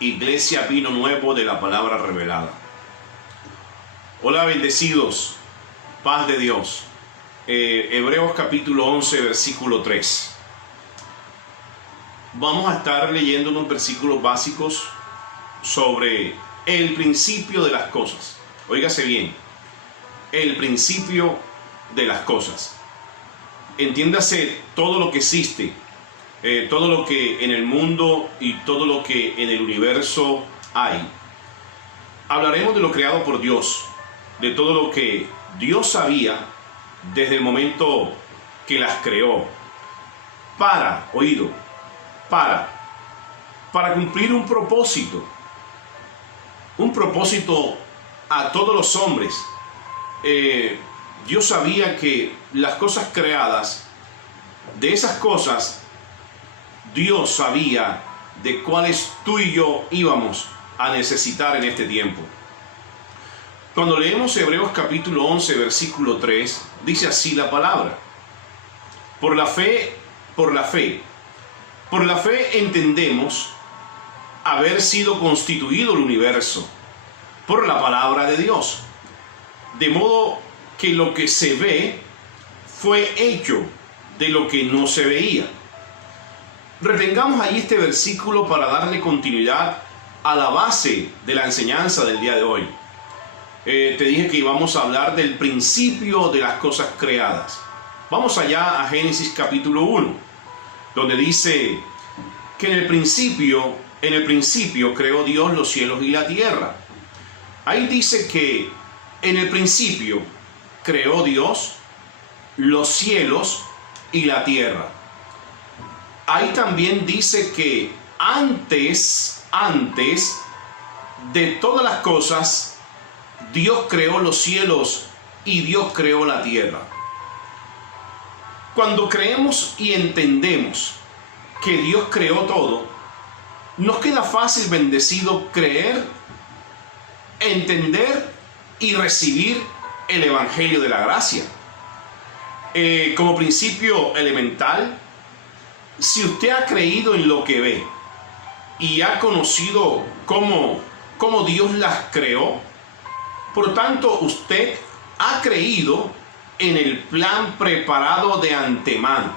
Iglesia Vino Nuevo de la Palabra Revelada. Hola, bendecidos, paz de Dios. Hebreos capítulo 11, versículo 3. Vamos a estar leyendo unos versículos básicos sobre el principio de las cosas. Óigase bien, el principio de las cosas. Entiéndase todo lo que existe, todo lo que en el mundo y todo lo que en el universo hay. Hablaremos de lo creado por Dios, de todo lo que Dios sabía desde el momento que las creó, para cumplir un propósito a todos los hombres. Dios sabía que las cosas creadas, de esas cosas, Dios sabía de cuáles tú y yo íbamos a necesitar en este tiempo. Cuando leemos Hebreos capítulo 11, versículo 3, dice así la palabra: por la fe entendemos haber sido constituido el universo por la palabra de Dios, de modo que lo que se ve fue hecho de lo que no se veía. Retengamos ahí este versículo para darle continuidad a la base de la enseñanza del día de hoy. Te dije que íbamos a hablar del principio de las cosas creadas. Vamos allá a Génesis capítulo 1, donde dice que en el principio creó Dios los cielos y la tierra. Ahí dice que en el principio creó Dios los cielos y la tierra. Ahí también dice que antes de todas las cosas, Dios creó los cielos y Dios creó la tierra. Cuando creemos y entendemos que Dios creó todo, nos queda fácil, bendecido, creer, entender y recibir el Evangelio de la gracia. Como principio elemental, si usted ha creído en lo que ve y ha conocido cómo Dios las creó, por tanto usted ha creído en el plan preparado de antemano.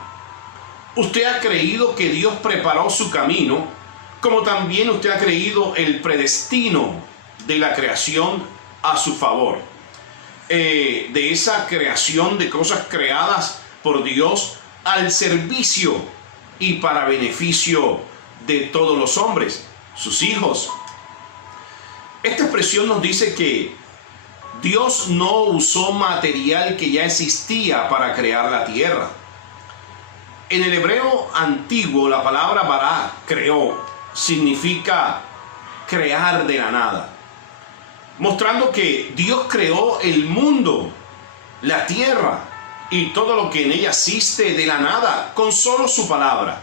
Usted ha creído que Dios preparó su camino, como también usted ha creído el predestino de la creación a su favor. De esa creación de cosas creadas por Dios al servicio y para beneficio de todos los hombres, sus hijos. Esta expresión nos dice que Dios no usó material que ya existía para crear la tierra. En el hebreo antiguo, la palabra bara, creó, significa crear de la nada, mostrando que Dios creó el mundo, la tierra y todo lo que en ella existe de la nada, con solo su palabra.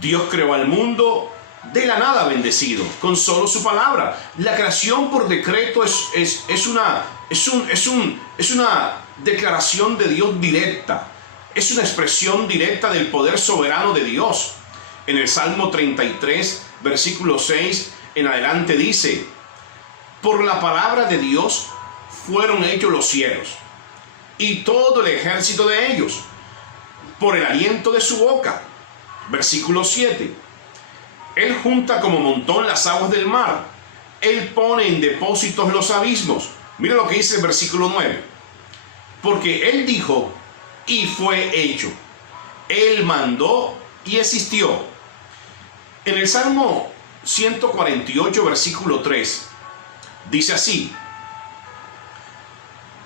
Dios creó al mundo de la nada, bendecido, con solo su palabra. La creación por decreto es una declaración de Dios directa. Es una expresión directa del poder soberano de Dios. En el Salmo 33, versículo 6 en adelante dice: por la palabra de Dios fueron hechos los cielos y todo el ejército de ellos, por el aliento de su boca. Versículo 7. Él junta como montón las aguas del mar. Él pone en depósitos los abismos. Mira lo que dice el versículo 9. Porque Él dijo y fue hecho. Él mandó y existió. En el Salmo 148, versículo 3, dice así: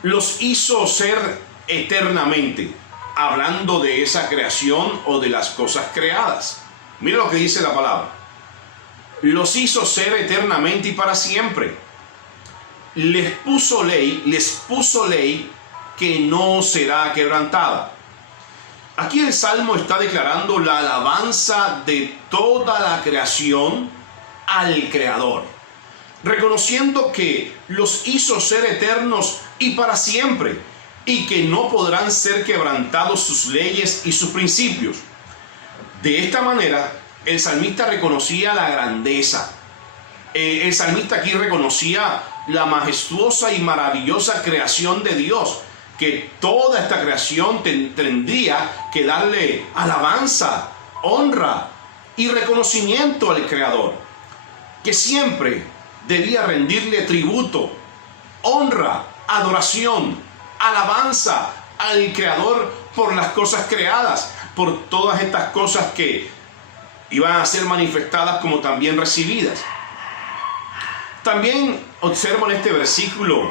los hizo ser eternamente, hablando de esa creación o de las cosas creadas. Mira lo que dice la palabra: los hizo ser eternamente y para siempre. Les puso ley que no será quebrantada. Aquí el Salmo está declarando la alabanza de toda la creación al Creador, reconociendo que los hizo ser eternos y para siempre, y que no podrán ser quebrantados sus leyes y sus principios. De esta manera, el salmista reconocía la grandeza, El salmista aquí reconocía la majestuosa y maravillosa creación de Dios, que toda esta creación tendría que darle alabanza, honra y reconocimiento al Creador, que siempre debía rendirle tributo, honra, adoración, alabanza al Creador por las cosas creadas, por todas estas cosas que iban a ser manifestadas como también recibidas. También observo en este versículo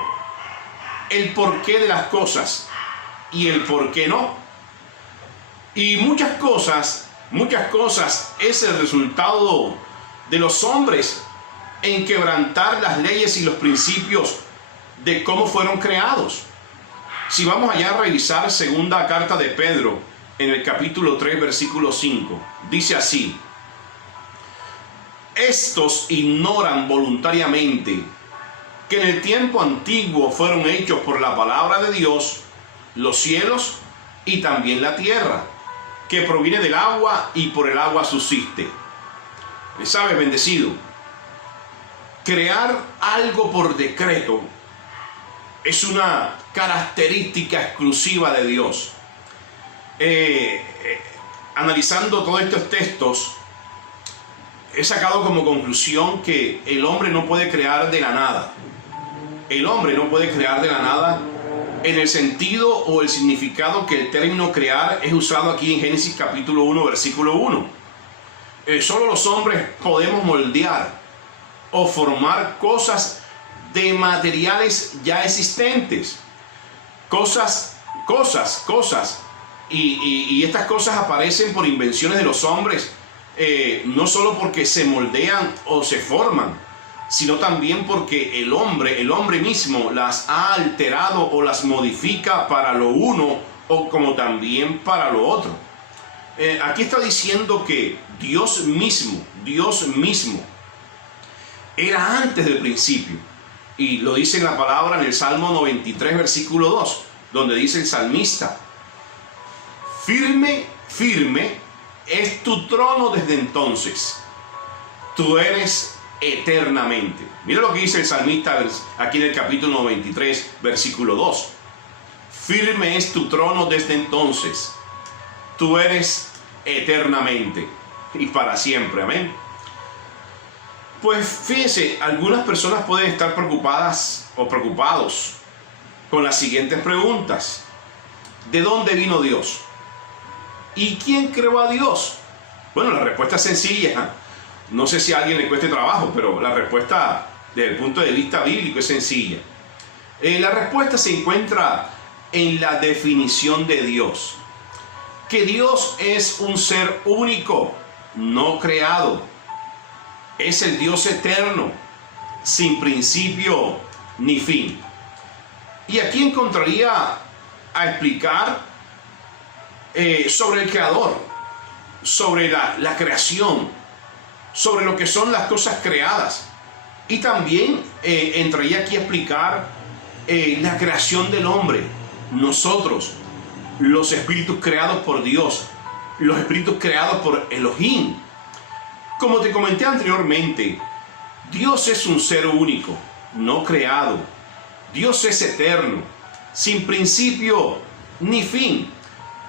el porqué de las cosas y el por qué no. Y muchas cosas es el resultado de los hombres en quebrantar las leyes y los principios de cómo fueron creados. Si vamos allá a revisar segunda carta de Pedro, en el capítulo 3, versículo 5, dice así: estos ignoran voluntariamente que en el tiempo antiguo fueron hechos por la palabra de Dios los cielos y también la tierra, que proviene del agua y por el agua subsiste. ¿Me sabes, bendecido? Crear algo por decreto es una característica exclusiva de Dios. Analizando todos estos textos, he sacado como conclusión que el hombre no puede crear de la nada. El hombre no puede crear de la nada en el sentido o el significado que el término crear es usado aquí en Génesis capítulo 1, versículo 1. Solo los hombres podemos moldear o formar cosas de materiales ya existentes. Cosas. Y estas cosas aparecen por invenciones de los hombres, no solo porque se moldean o se forman, sino también porque el hombre mismo las ha alterado o las modifica para lo uno o como también para lo otro. Aquí está diciendo que Dios mismo era antes del principio, y lo dice en la palabra en el Salmo 93, versículo 2, donde dice el salmista: firme es tu trono desde entonces, tú eres eternamente. Mira lo que dice el salmista aquí en el capítulo 93, versículo 2. Firme es tu trono desde entonces, tú eres eternamente y para siempre. Amén. Pues fíjense, algunas personas pueden estar preocupadas o preocupados con las siguientes preguntas: ¿de dónde vino Dios? ¿Y quién creó a Dios? Bueno, la respuesta es sencilla. No sé si a alguien le cueste trabajo, pero la respuesta desde el punto de vista bíblico es sencilla. La respuesta se encuentra en la definición de Dios. Que Dios es un ser único, no creado. Es el Dios eterno, sin principio ni fin. Y aquí encontraría a explicar sobre el Creador, sobre la creación, sobre lo que son las cosas creadas. Y también entraría aquí a explicar la creación del hombre, nosotros, los espíritus creados por Dios, los espíritus creados por Elohim. Como te comenté anteriormente, Dios es un ser único, no creado. Dios es eterno, sin principio ni fin.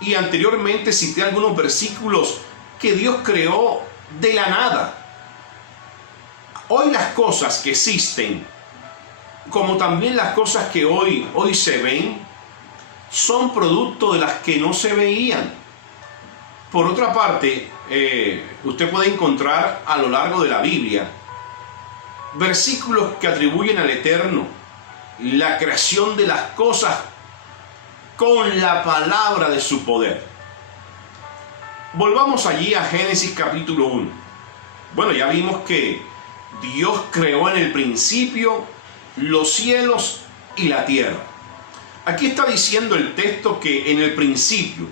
Y anteriormente cité algunos versículos que Dios creó de la nada. Hoy las cosas que existen, como también las cosas que hoy se ven, son producto de las que no se veían. Por otra parte, usted puede encontrar a lo largo de la Biblia versículos que atribuyen al Eterno la creación de las cosas con la palabra de su poder. Volvamos allí a Génesis capítulo 1. Bueno, ya vimos que Dios creó en el principio los cielos y la tierra. Aquí está diciendo el texto que en el principio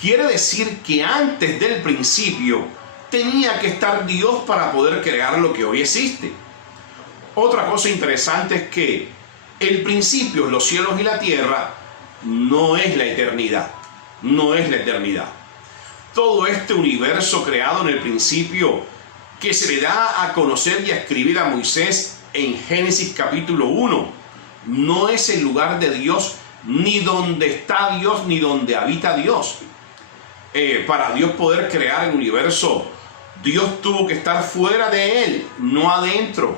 quiere decir que antes del principio tenía que estar Dios para poder crear lo que hoy existe. Otra cosa interesante es que el principio, los cielos y la tierra, no es la eternidad. No es la eternidad. Todo este universo creado en el principio que se le da a conocer y a escribir a Moisés en Génesis capítulo 1, no es el lugar de Dios, ni donde está Dios, ni donde habita Dios. Para Dios poder crear el universo, Dios tuvo que estar fuera de él, no adentro.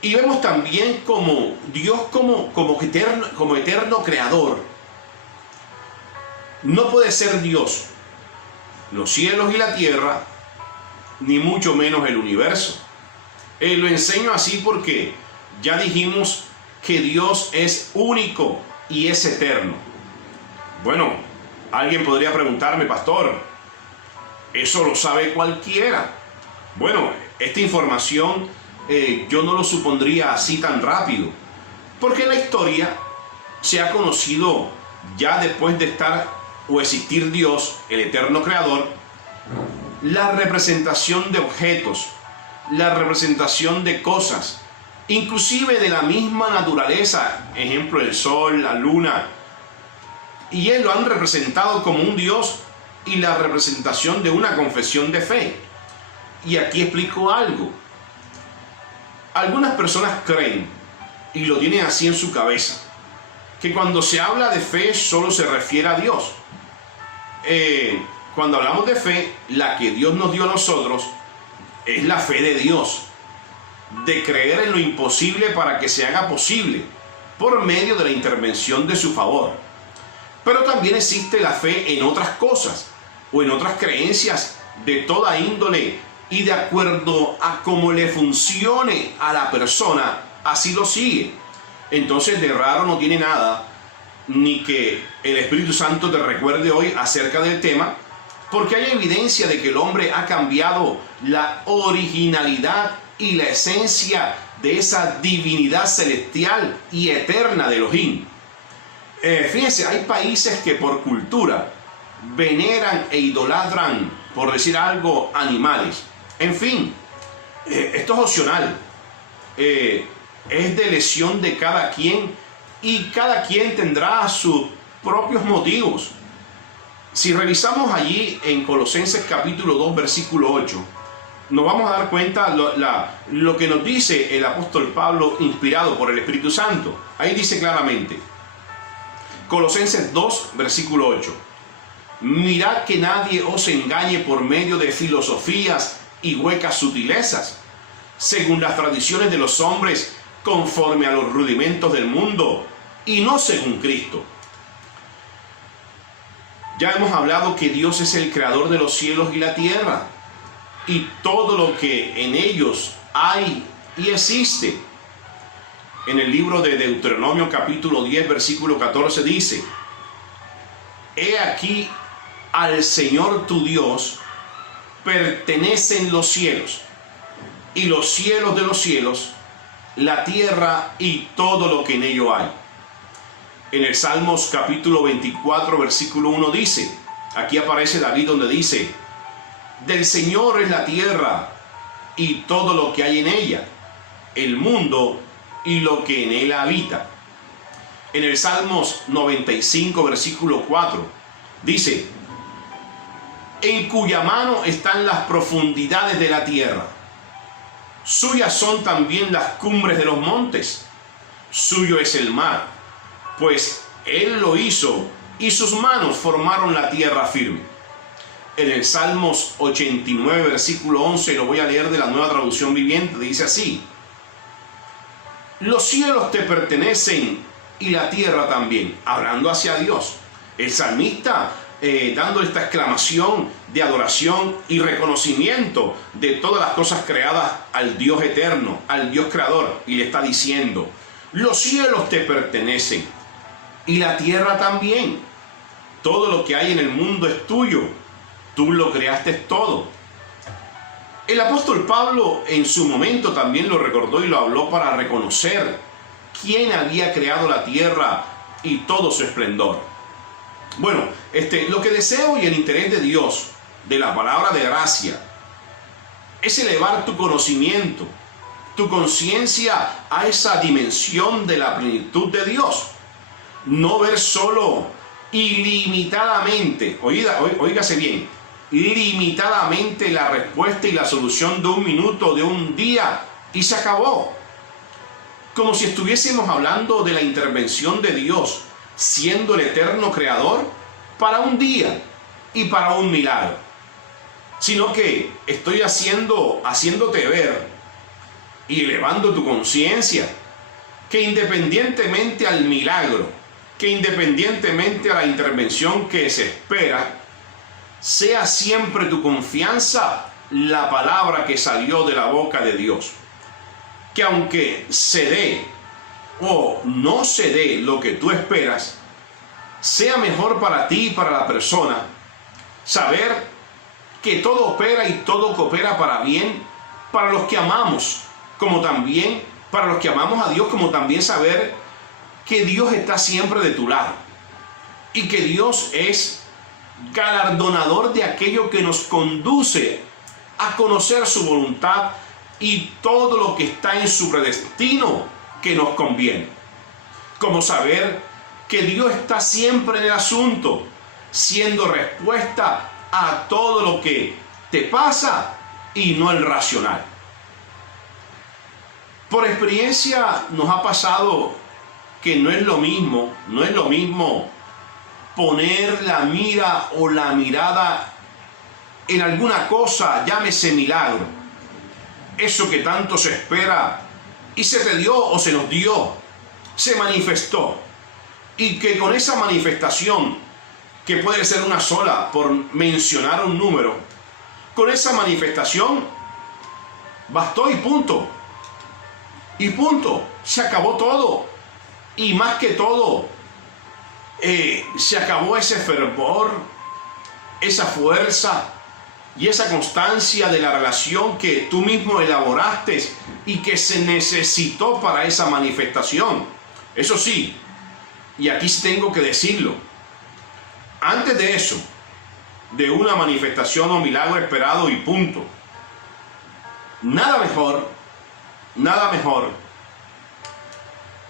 Y vemos también como Dios como eterno creador no puede ser Dios los cielos y la tierra, ni mucho menos el universo. Lo enseño así porque ya dijimos que Dios es único y es eterno. Bueno, alguien podría preguntarme, pastor, ¿eso lo sabe cualquiera? Bueno, esta información yo no lo supondría así tan rápido, porque en la historia se ha conocido ya después de estar o existir Dios, el eterno creador, la representación de objetos, la representación de cosas, inclusive de la misma naturaleza, ejemplo el sol, la luna, y él lo han representado como un Dios y la representación de una confesión de fe. Y aquí explico algo. Algunas personas creen, y lo tienen así en su cabeza, que cuando se habla de fe solo se refiere a Dios. Cuando hablamos de fe, la que Dios nos dio a nosotros es la fe de Dios, de creer en lo imposible para que se haga posible, por medio de la intervención de su favor. Pero también existe la fe en otras cosas, o en otras creencias de toda índole, y de acuerdo a cómo le funcione a la persona, así lo sigue. Entonces de raro no tiene nada, ni que el Espíritu Santo te recuerde hoy acerca del tema, porque hay evidencia de que el hombre ha cambiado la originalidad y la esencia de esa divinidad celestial y eterna de Elohim. Fíjense, hay países que por cultura veneran e idolatran, por decir algo, animales. En fin, esto es opcional, es de elección de cada quien, y cada quien tendrá sus propios motivos. Si revisamos allí en Colosenses capítulo 2 versículo 8, nos vamos a dar cuenta lo que nos dice el apóstol Pablo, inspirado por el Espíritu Santo. Ahí dice claramente, Colosenses 2 versículo 8, mirad que nadie os engañe por medio de filosofías y huecas sutilezas, según las tradiciones de los hombres, conforme a los rudimentos del mundo, y no según Cristo. Ya hemos hablado que Dios es el creador de los cielos y la tierra, y todo lo que en ellos hay y existe. En el libro de Deuteronomio capítulo 10 versículo 14 dice, he aquí al Señor tu Dios pertenecen los cielos, y los cielos de los cielos, la tierra y todo lo que en ello hay. En el Salmos capítulo 24 versículo 1 dice, aquí aparece David donde dice, del Señor es la tierra y todo lo que hay en ella, el mundo y lo que en él habita. En el Salmos 95 versículo 4 dice, en cuya mano están las profundidades de la tierra, suyas son también las cumbres de los montes, suyo es el mar, pues él lo hizo y sus manos formaron la tierra firme. En el Salmos 89 versículo 11, lo voy a leer de la Nueva Traducción Viviente, dice así, los cielos te pertenecen y la tierra también, hablando hacia Dios. El salmista dando esta exclamación de adoración y reconocimiento de todas las cosas creadas al Dios eterno, al Dios creador, y le está diciendo, los cielos te pertenecen y la tierra también. Todo lo que hay en el mundo es tuyo, tú lo creaste todo. El apóstol Pablo en su momento también lo recordó y lo habló para reconocer quién había creado la tierra y todo su esplendor. Bueno, lo que deseo y el interés de Dios, de la palabra de gracia, es elevar tu conocimiento, tu conciencia a esa dimensión de la plenitud de Dios. No ver solo ilimitadamente, oígase bien, limitadamente la respuesta y la solución de un minuto, de un día, y se acabó. Como si estuviésemos hablando de la intervención de Dios, siendo el eterno creador, para un día y para un milagro. Sino que estoy haciéndote ver y elevando tu conciencia, que independientemente al milagro, que independientemente a la intervención que se espera, sea siempre tu confianza la palabra que salió de la boca de Dios. Que aunque se dé o no se dé lo que tú esperas, sea mejor para ti y para la persona saber que todo opera y todo coopera para bien, para los que amamos, como también para los que amamos a Dios, como también saber que Dios está siempre de tu lado y que Dios es galardonador de aquello que nos conduce a conocer su voluntad y todo lo que está en su predestino que nos conviene. Como saber que Dios está siempre en el asunto, siendo respuesta a todo lo que te pasa y no el racional. Por experiencia nos ha pasado que no es lo mismo poner la mira o la mirada en alguna cosa, llámese milagro, eso que tanto se espera y se te dio o se nos dio, se manifestó, y que con esa manifestación, que puede ser una sola por mencionar un número, con esa manifestación bastó y punto, se acabó todo. Y más que todo, se acabó ese fervor, esa fuerza y esa constancia de la relación que tú mismo elaboraste y que se necesitó para esa manifestación. Eso sí, y aquí sí tengo que decirlo, antes de eso, de una manifestación o milagro esperado y punto, nada mejor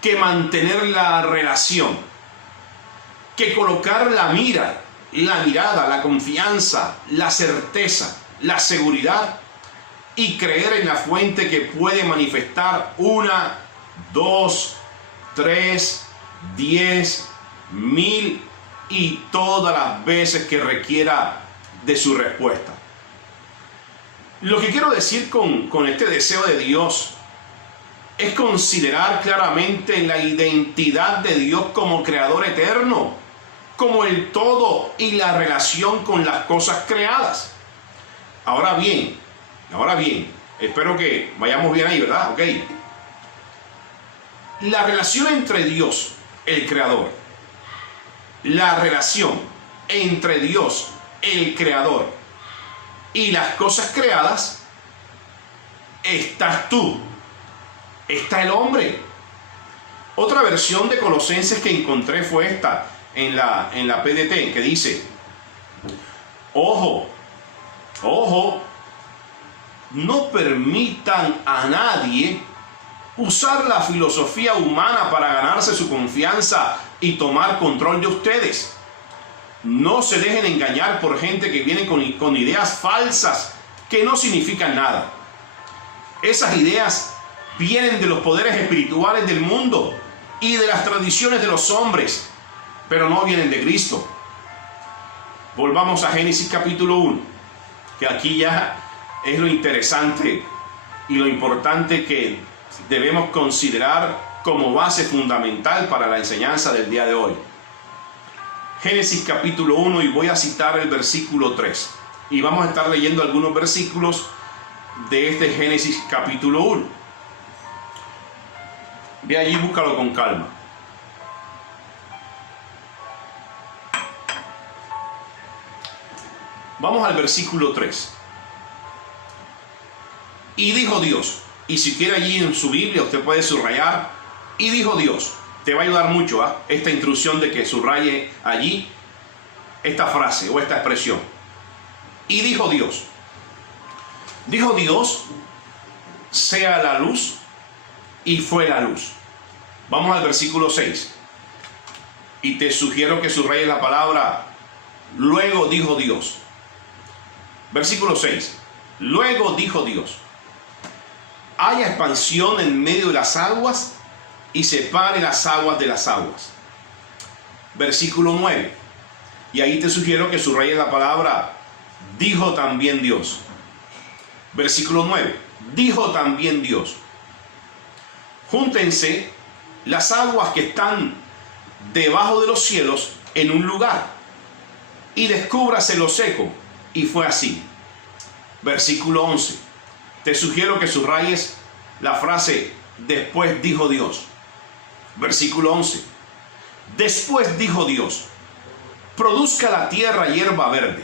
que mantener la relación, que colocar la mirada, la confianza, la certeza, la seguridad y creer en la fuente que puede manifestar 1, 2, 3, 10, 1000 y todas las veces que requiera de su respuesta. Lo que quiero decir con este deseo de Dios es considerar claramente la identidad de Dios como creador eterno, como el todo y la relación con las cosas creadas. Ahora bien, espero que vayamos bien ahí, ¿verdad? Ok. La relación entre Dios, el creador, la relación entre Dios, el creador, y las cosas creadas, estás tú. Está el hombre. Otra versión de Colosenses que encontré fue esta, en la PDT, que dice: ojo, no permitan a nadie usar la filosofía humana para ganarse su confianza y tomar control de ustedes. No se dejen engañar por gente que viene con ideas falsas que no significan nada. Esas ideas vienen de los poderes espirituales del mundo y de las tradiciones de los hombres, pero no vienen de Cristo. Volvamos a Génesis capítulo 1, que aquí ya es lo interesante y lo importante que debemos considerar como base fundamental para la enseñanza del día de hoy. Génesis capítulo 1, y voy a citar el versículo 3. Y vamos a estar leyendo algunos versículos de este Génesis capítulo 1. Ve allí, búscalo con calma. Vamos al versículo 3. Y dijo Dios, y si quiere allí en su Biblia usted puede subrayar, y dijo Dios. Te va a ayudar mucho esta instrucción de que subraye allí esta frase o esta expresión. Y dijo Dios. Dijo Dios, sea la luz, y fue la luz. Vamos al versículo 6. Y te sugiero que subrayes la palabra, luego dijo Dios. Versículo 6. Luego dijo Dios: haya expansión en medio de las aguas y separe las aguas de las aguas. Versículo 9. Y ahí te sugiero que subrayes la palabra dijo también Dios. Versículo 9. Dijo también Dios: júntense las aguas que están debajo de los cielos en un lugar, y descúbrase lo seco. Y fue así. Versículo 11. Te sugiero que subrayes la frase después dijo Dios. Versículo 11. Después dijo Dios: produzca la tierra hierba verde,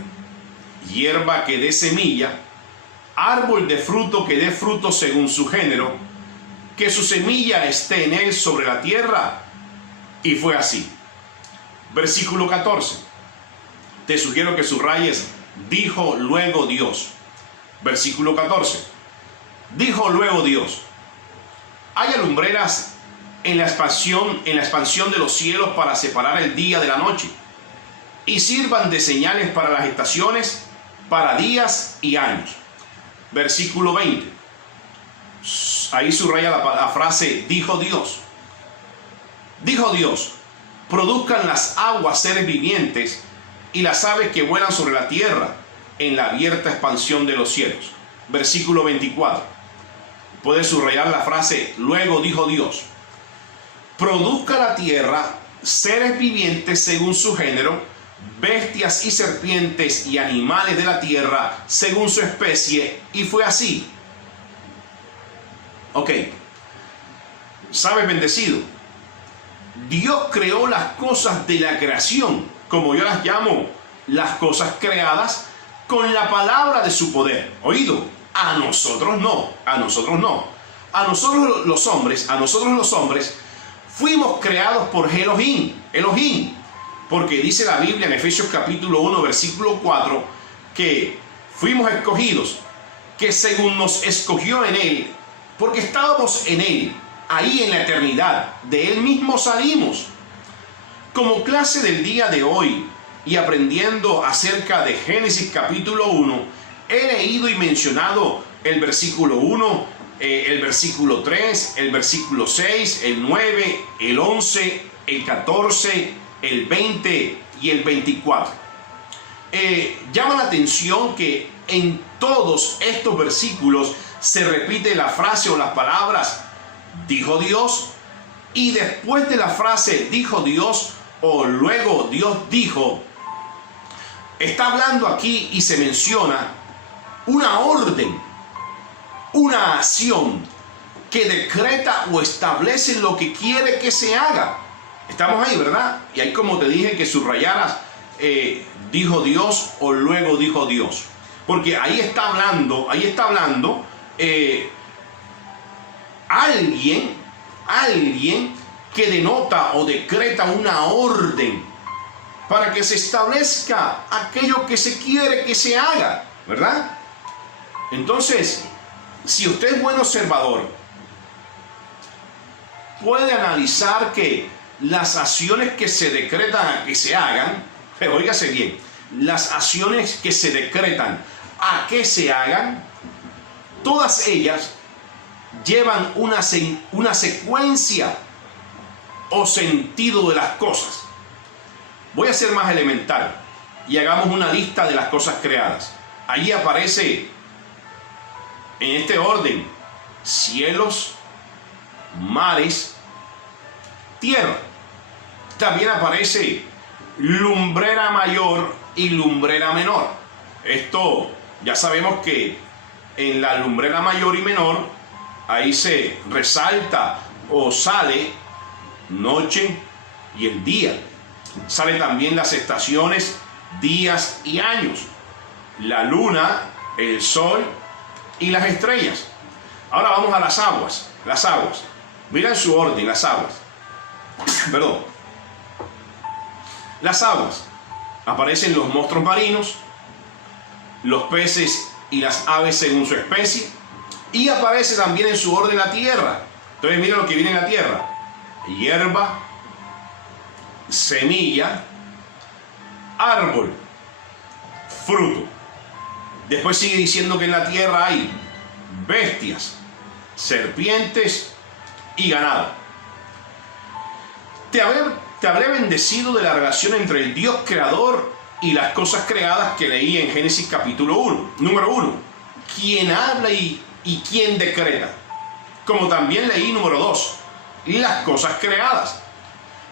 hierba que dé semilla, árbol de fruto que dé fruto según su género, que su semilla esté en él sobre la tierra. Y fue así. Versículo 14. Te sugiero que subrayes dijo luego Dios. Versículo 14. Dijo luego Dios: haya lumbreras en la expansión de los cielos para separar el día de la noche, y sirvan de señales para las estaciones, para días y años. Versículo 20. Ahí subraya la frase dijo Dios. Dijo Dios: produzcan las aguas seres vivientes y las aves que vuelan sobre la tierra en la abierta expansión de los cielos. Versículo 24. Puedes subrayar la frase luego dijo Dios: produzca la tierra seres vivientes según su género, bestias y serpientes y animales de la tierra según su especie. Y fue así. Ok. ¿Sabes, bendecido? Dios creó las cosas de la creación, como yo las llamo, las cosas creadas, con la palabra de su poder. Oído, a nosotros no, a nosotros no. A nosotros los hombres, fuimos creados por Elohim, porque dice la Biblia en Efesios capítulo 1, versículo 4, que fuimos escogidos, que según nos escogió en Él, porque estábamos en Él, ahí en la eternidad, de Él mismo salimos. Como clase del día de hoy, y aprendiendo acerca de Génesis capítulo 1, he leído y mencionado el versículo 1, el versículo 3, el versículo 6, el 9, el 11, el 14, el 20 y el 24. Llama la atención que en todos estos versículos se repite la frase o las palabras dijo Dios, y después de la frase dijo Dios o luego Dios dijo, está hablando aquí y se menciona una orden, una acción que decreta o establece lo que quiere que se haga. Estamos ahí, ¿verdad? Y ahí, como te dije, que subrayaras dijo Dios o luego dijo Dios, porque ahí está hablando alguien que denota o decreta una orden para que se establezca aquello que se quiere que se haga, ¿verdad? Entonces, si usted es buen observador, puede analizar que las acciones que se decretan a que se hagan, pero óigase bien, las acciones que se decretan a que se hagan, todas ellas llevan una secuencia o sentido de las cosas. Voy a ser más elemental y hagamos una lista de las cosas creadas. Allí aparece en este orden cielos, mares, tierra. También aparece lumbrera mayor y lumbrera menor. Esto ya sabemos que en la lumbrera mayor y menor, ahí se resalta o sale noche y el día. Sale también las estaciones, días y años, la luna, el sol y las estrellas. Ahora vamos a las aguas. Las aguas. Mira en su orden las aguas. Perdón. Las aguas. Aparecen los monstruos marinos, los peces y las aves según su especie. Y aparece también en su orden la tierra. Entonces mira lo que viene en la tierra. Hierba, semilla, árbol, fruto. Después sigue diciendo que en la tierra hay bestias, serpientes y ganado. Te habré bendecido de la relación entre el Dios creador y las cosas creadas que leí en Génesis capítulo 1. Número 1, quien habla y quien decreta. Como también leí número 2, las cosas creadas.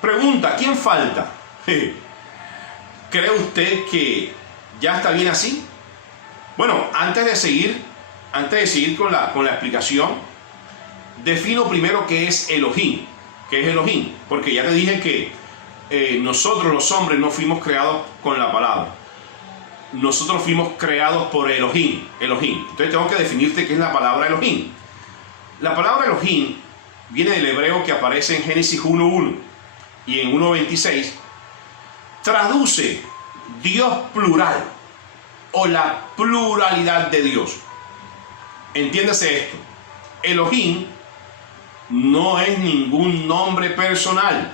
Pregunta, ¿quién falta? ¿Cree usted que ya está bien así? Bueno, antes de seguir con la explicación, defino primero qué es Elohim. ¿Qué es Elohim? Porque ya te dije que nosotros los hombres no fuimos creados con la palabra. Nosotros fuimos creados por Elohim. Entonces tengo que definirte qué es la palabra Elohim. La palabra Elohim viene del hebreo que aparece en Génesis 1.1 y en 1.26. Traduce Dios plural o la pluralidad de Dios. Entiéndase esto. Elohim no es ningún nombre personal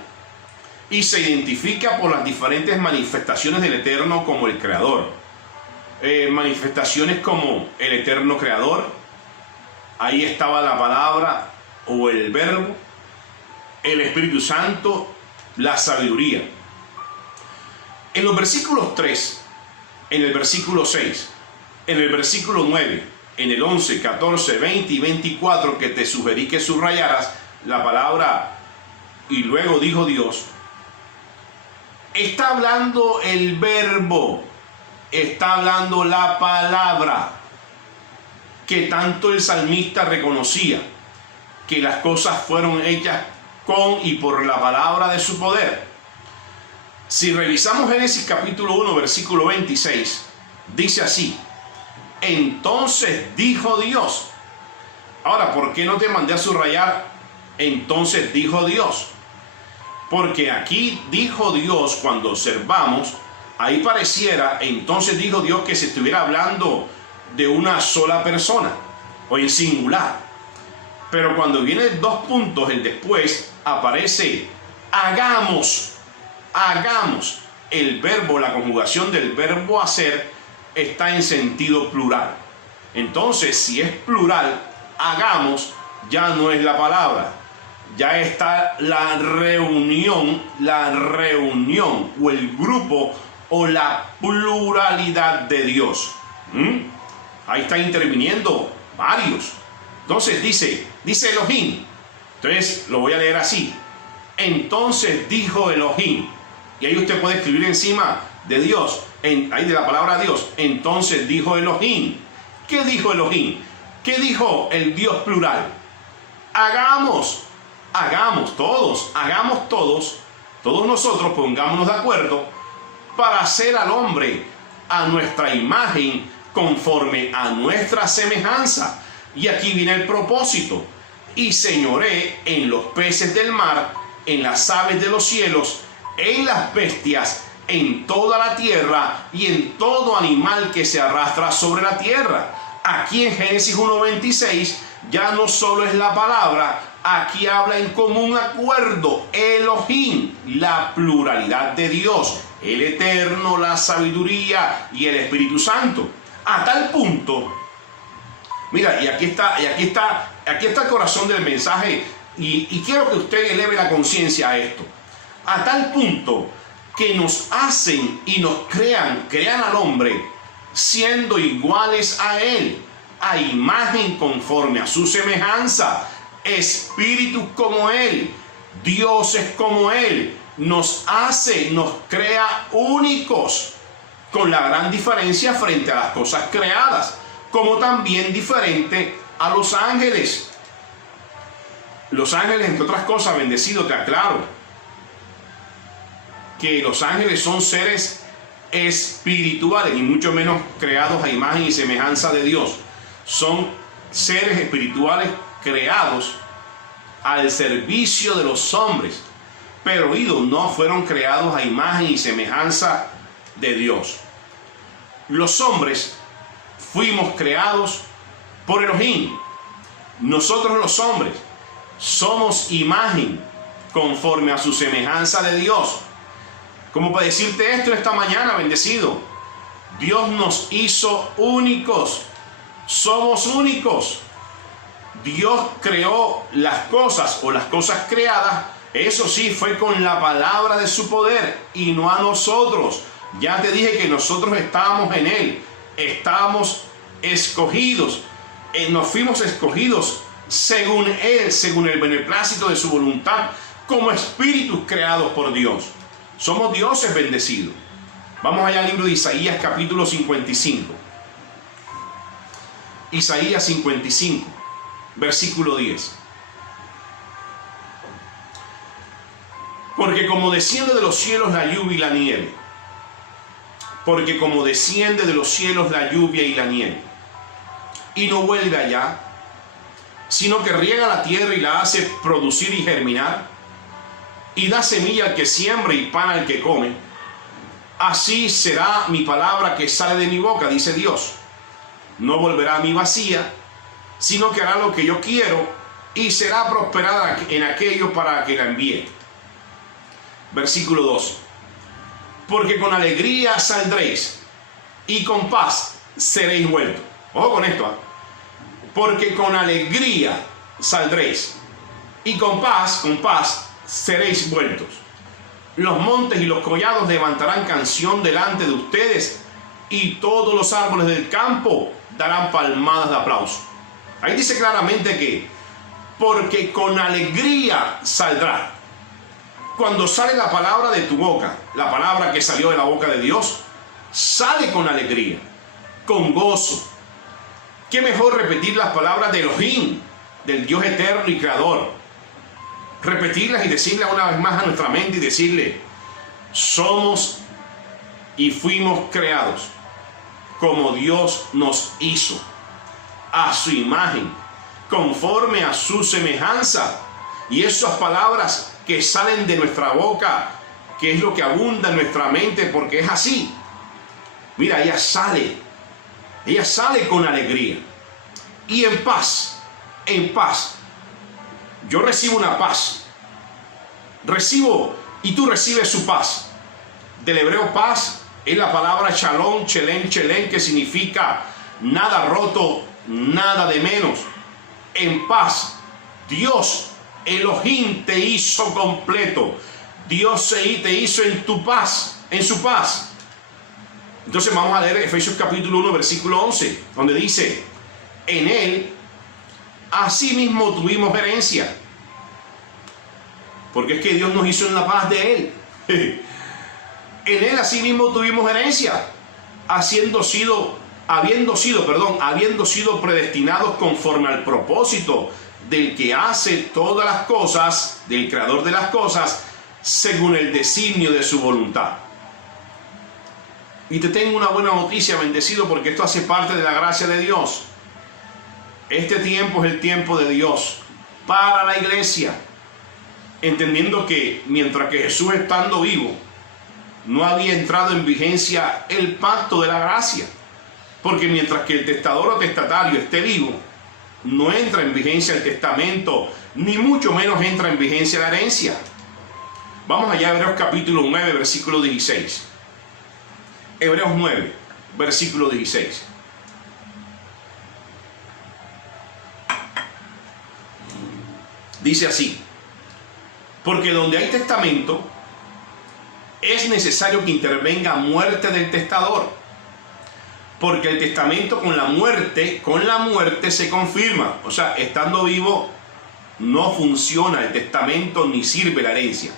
y se identifica por las diferentes manifestaciones del Eterno como el Creador. Manifestaciones como el Eterno Creador, ahí estaba la palabra o el verbo, el Espíritu Santo, la sabiduría. En los versículos 3, en el versículo 6, en el versículo 9, en el 11, 14, 20 y 24 que te sugerí que subrayaras la palabra y luego dijo Dios, está hablando el verbo, está hablando la palabra, que tanto el salmista reconocía que las cosas fueron hechas con y por la palabra de su poder. Si revisamos Génesis capítulo 1 versículo 26, dice así, entonces dijo Dios. Ahora, ¿por qué no te mandé a subrayar entonces dijo Dios? Porque aquí dijo Dios, cuando observamos, ahí pareciera entonces dijo Dios que se estuviera hablando de una sola persona o en singular. Pero cuando viene dos puntos, el después aparece hagamos. El verbo, la conjugación del verbo hacer está en sentido plural. Entonces, si es plural, hagamos, ya no es la palabra. Ya está la reunión o el grupo o la pluralidad de Dios. Ahí está interviniendo varios. Entonces dice Elohim. Entonces lo voy a leer así. Entonces dijo Elohim. Y ahí usted puede escribir encima de Dios, ahí de la palabra Dios. Entonces dijo Elohim. ¿Qué dijo Elohim? ¿Qué dijo el Dios plural? Hagamos todos nosotros pongámonos de acuerdo para hacer al hombre a nuestra imagen conforme a nuestra semejanza. Y aquí viene el propósito. Y señoré en los peces del mar, en las aves de los cielos, en las bestias, en toda la tierra y en todo animal que se arrastra sobre la tierra. Aquí en Génesis 1.26 ya no solo es la palabra, aquí habla en común acuerdo Elohim, la pluralidad de Dios, el Eterno, la sabiduría y el Espíritu Santo. A tal punto, mira, y aquí está el corazón del mensaje, y quiero que usted eleve la conciencia a esto. A tal punto que nos hacen y nos crean al hombre siendo iguales a él, a imagen conforme a su semejanza, espíritus como él, dioses como él. Nos crea únicos, con la gran diferencia frente a las cosas creadas, como también diferente a los ángeles. Los ángeles, entre otras cosas, bendecido, te aclaro, que los ángeles son seres espirituales y mucho menos creados a imagen y semejanza de Dios. Son seres espirituales creados al servicio de los hombres, pero no fueron creados a imagen y semejanza de Dios. Los hombres fuimos creados por Elohim. Nosotros los hombres somos imagen conforme a su semejanza de Dios. Como para decirte esto esta mañana, bendecido, Dios nos hizo únicos. Somos únicos. Dios creó las cosas o las cosas creadas. Eso sí, fue con la palabra de su poder y no a nosotros. Ya te dije que nosotros estábamos en Él. Estábamos escogidos. Nos fuimos escogidos según Él, según el beneplácito de su voluntad, como espíritus creados por Dios. Somos dioses bendecidos. Vamos allá al libro de Isaías, capítulo 55. Isaías 55, versículo 10. Porque como desciende de los cielos la lluvia y la nieve, porque como desciende de los cielos la lluvia y la nieve, y no vuelve allá, sino que riega la tierra y la hace producir y germinar, y da semilla al que siembra y pan al que come, así será mi palabra que sale de mi boca, dice Dios. No volverá a mí vacía, sino que hará lo que yo quiero y será prosperada en aquello para que la envíe. Versículo 12. Porque con alegría saldréis y con paz seréis vueltos. Ojo con esto, ¿eh? Porque con alegría saldréis y con paz seréis vueltos. Los montes y los collados levantarán canción delante de ustedes y todos los árboles del campo darán palmadas de aplauso. Ahí dice claramente que porque con alegría saldrá. Cuando sale la palabra de tu boca, la palabra que salió de la boca de Dios, sale con alegría, con gozo. ¿Qué mejor repetir las palabras de Elohim, del Dios eterno y creador? Repetirlas y decirlas una vez más a nuestra mente y decirle: somos y fuimos creados como Dios nos hizo, a su imagen, conforme a su semejanza. Y esas palabras que salen de nuestra boca, que es lo que abunda en nuestra mente, porque es así. Mira, ella sale con alegría y en paz. Yo recibo una paz, y tú recibes su paz. Del hebreo paz es la palabra shalom, chelem, que significa nada roto, nada de menos. En paz, Dios, Elohim, te hizo completo. Dios te hizo en tu paz, en su paz. Entonces vamos a leer Efesios capítulo 1, versículo 11, donde dice: en Él asimismo tuvimos herencia. Porque es que Dios nos hizo en la paz de Él. En Él asimismo tuvimos herencia, habiendo sido predestinados conforme al propósito del que hace todas las cosas, del creador de las cosas, según el designio de su voluntad. Y te tengo una buena noticia, bendecido, porque esto hace parte de la gracia de Dios. Este tiempo es el tiempo de Dios para la iglesia, entendiendo que mientras que Jesús, estando vivo, no había entrado en vigencia el pacto de la gracia, porque mientras que el testador o testatario esté vivo, no entra en vigencia el testamento, ni mucho menos entra en vigencia la herencia. Vamos allá a Hebreos capítulo 9, versículo 16. Hebreos 9, versículo 16. Dice así: porque donde hay testamento, es necesario que intervenga muerte del testador, porque el testamento con la muerte se confirma. O sea, estando vivo no funciona el testamento ni sirve la herencia,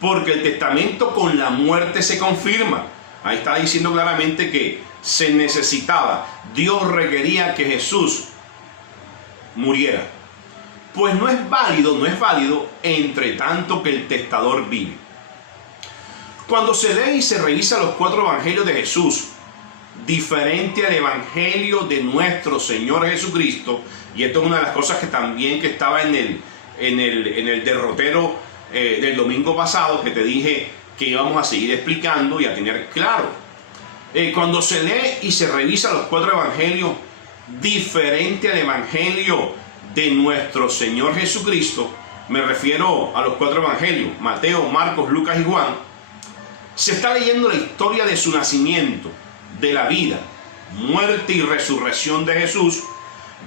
porque el testamento con la muerte se confirma. Ahí está diciendo claramente que se necesitaba, Dios requería que Jesús muriera. Pues no es válido entre tanto que el testador vive. Cuando se lee y se revisa los 4 evangelios de Jesús, diferente al evangelio de nuestro Señor Jesucristo, y esto es una de las cosas que también que estaba en el derrotero del domingo pasado, que te dije que íbamos a seguir explicando y a tener claro. Cuando se lee y se revisa los 4 evangelios, diferente al evangelio de nuestro Señor Jesucristo, me refiero a los 4 evangelios, Mateo, Marcos, Lucas y Juan, se está leyendo la historia de su nacimiento, de la vida, muerte y resurrección de Jesús,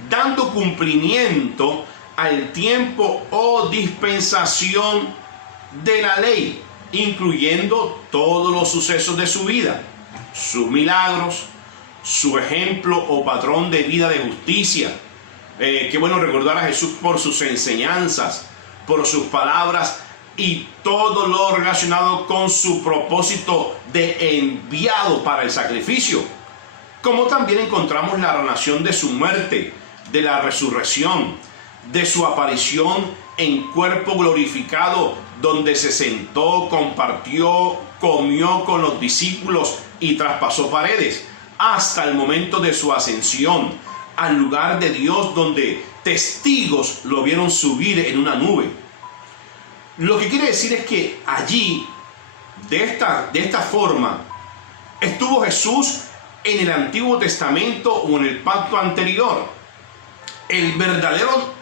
dando cumplimiento al tiempo o dispensación de la ley, incluyendo todos los sucesos de su vida, sus milagros, su ejemplo o patrón de vida de justicia. Qué bueno recordar a Jesús por sus enseñanzas, por sus palabras y todo lo relacionado con su propósito de enviado para el sacrificio. Como también encontramos la narración de su muerte, de la resurrección, de su aparición en cuerpo glorificado, donde se sentó, compartió, comió con los discípulos y traspasó paredes, hasta el momento de su ascensión al lugar de Dios, donde testigos lo vieron subir en una nube. Lo que quiere decir es que allí, de esta forma, estuvo Jesús en el Antiguo Testamento o en el pacto anterior. El verdadero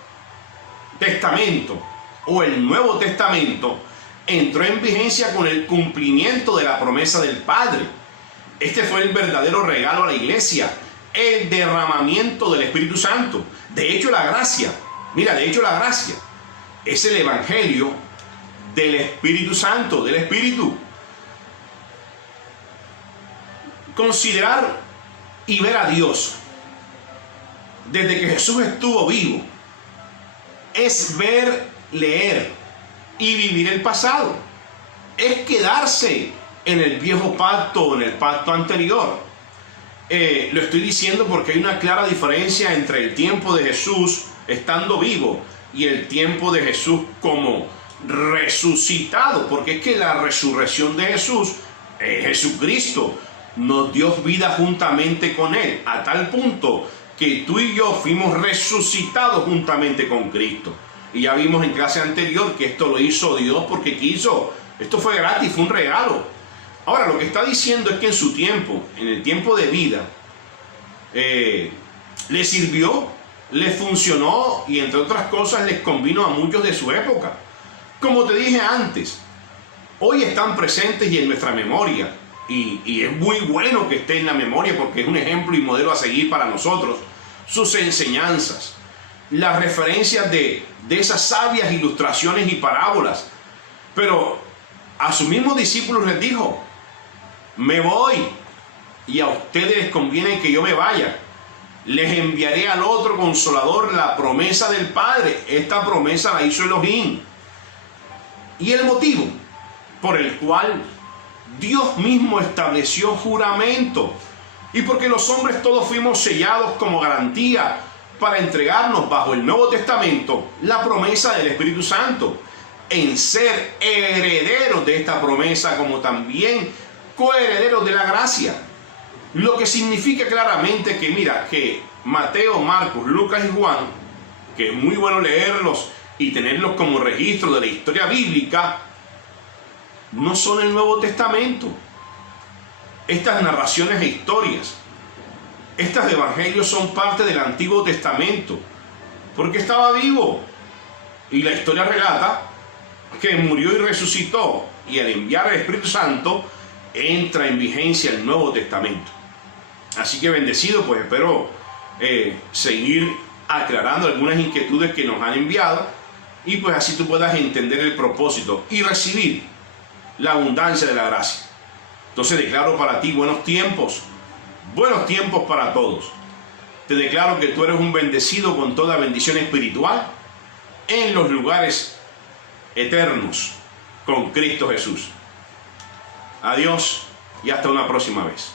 Testamento o el Nuevo Testamento entró en vigencia con el cumplimiento de la promesa del Padre. Este fue el verdadero regalo a la iglesia, el derramamiento del Espíritu Santo. De hecho, la gracia, la gracia es el evangelio del Espíritu Santo, del Espíritu. Considerar y ver a Dios desde que Jesús estuvo vivo es ver, leer y vivir el pasado. Es quedarse en el viejo pacto o en el pacto anterior. Lo estoy diciendo porque hay una clara diferencia entre el tiempo de Jesús estando vivo y el tiempo de Jesús como resucitado, porque es que la resurrección de Jesús, Jesucristo nos dio vida juntamente con Él, a tal punto que tú y yo fuimos resucitados juntamente con Cristo. Y ya vimos en clase anterior que esto lo hizo Dios porque quiso. Esto fue gratis, fue un regalo. Ahora, lo que está diciendo es que en su tiempo, en el tiempo de vida, le sirvió, le funcionó y entre otras cosas les convino a muchos de su época. Como te dije antes, hoy están presentes y en nuestra memoria. Y es muy bueno que esté en la memoria porque es un ejemplo y modelo a seguir para nosotros. Sus enseñanzas, las referencias de esas sabias ilustraciones y parábolas. Pero a sus mismos discípulos les dijo: me voy y a ustedes les conviene que yo me vaya. Les enviaré al otro Consolador, la promesa del Padre. Esta promesa la hizo Elohim. Y el motivo por el cual Dios mismo estableció juramento, y porque los hombres todos fuimos sellados como garantía para entregarnos bajo el Nuevo Testamento la promesa del Espíritu Santo, en ser herederos de esta promesa como también coherederos de la gracia. Lo que significa claramente que que Mateo, Marcos, Lucas y Juan, que es muy bueno leerlos y tenerlos como registro de la historia bíblica, no son el Nuevo Testamento. Estas narraciones e historias, estos evangelios son parte del Antiguo Testamento, porque estaba vivo. Y la historia relata que murió y resucitó, y al enviar el Espíritu Santo entra en vigencia el Nuevo Testamento. Así que bendecido, pues espero seguir aclarando algunas inquietudes que nos han enviado, y pues así tú puedas entender el propósito y recibir la abundancia de la gracia. Entonces declaro para ti buenos tiempos para todos. Te declaro que tú eres un bendecido con toda bendición espiritual en los lugares eternos con Cristo Jesús. Adiós y hasta una próxima vez.